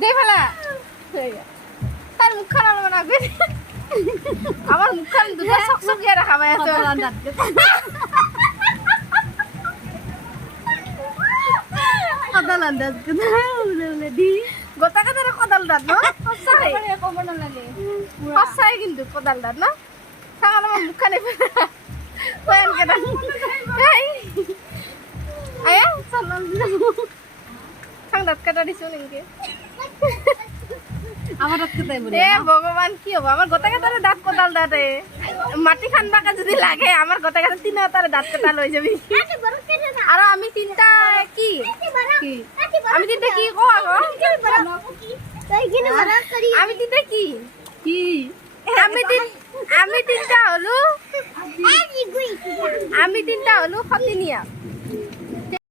দে ফেলা তার মুখখান আলো না আমার মুখখান দুটো চকচকিয়া দেখা পাই আছে কদাল আন্দাজ করে উলে দি গোটা কাটার কোদাল দাঁত না সস্তাই কবর না লাগে সস্তাই কিন্তু কোদাল দাঁত না সাঙ্গাল আমার মুখখানে কোয়েন কেটা এই আয়া সালাম সাং দাঁত কাটা দিছো নাকি আমার রাত কোথায় বলে এ ভগবান কি হবে আমার গোটা কাটারে দাঁত কোদাল দাঁতে মাটি খান বাঁকা যদি লাগে আমার গোটা কাটা তিন হাতারে দাঁত কাটা লই যাবি আর আমি তিনটা কি কি আমি তিনটা কি কো আগো আমি তিনটা কি কি আমি তিনটা হলো খতিনিয়া